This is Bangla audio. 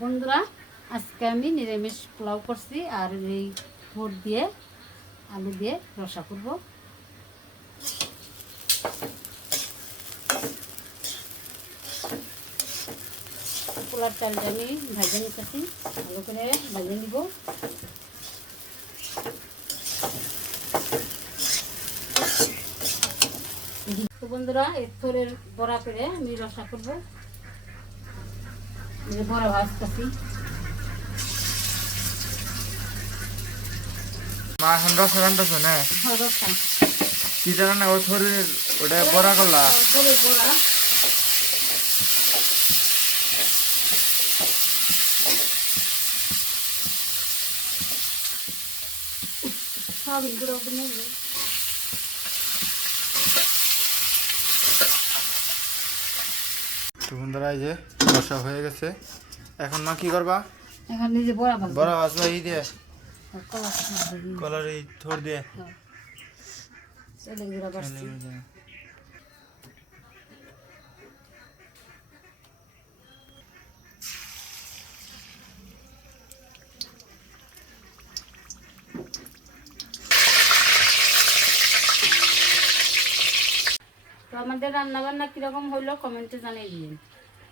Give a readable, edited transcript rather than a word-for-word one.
বন্ধুরা, আজকে আমি নিরামিষ পোলাও করছি আর এই ভোট দিয়ে আলু দিয়ে রসা করব। পোলার চালটা আমি ভেজে নিতেছি, ভালো করে ভেজে নিব। তো বন্ধুরা, এর থরের বড়া করে আমি রসা করব। বড়া ভাজতেছি। মা এখন রসা রান্তাছ না? রসা কি জানা না, ও থরির ওটা বড়া করলা? থরের বড়া। সয়াবিন গুঁড়ো নেব। তো বন্ধুরা, এই যে রসা হয়ে গেছে। এখন মা কি করবা? এখন নিজে বড়া ভাজবো। বড়া ভাজবা এই দিয়ে কলা কলার এই থর দিয়ে। তেলে গুঁড়া বাড়ছি। তো আমাদের রান্না বান্না কিরকম হইলো কমেন্টে জানিয়ে দিন।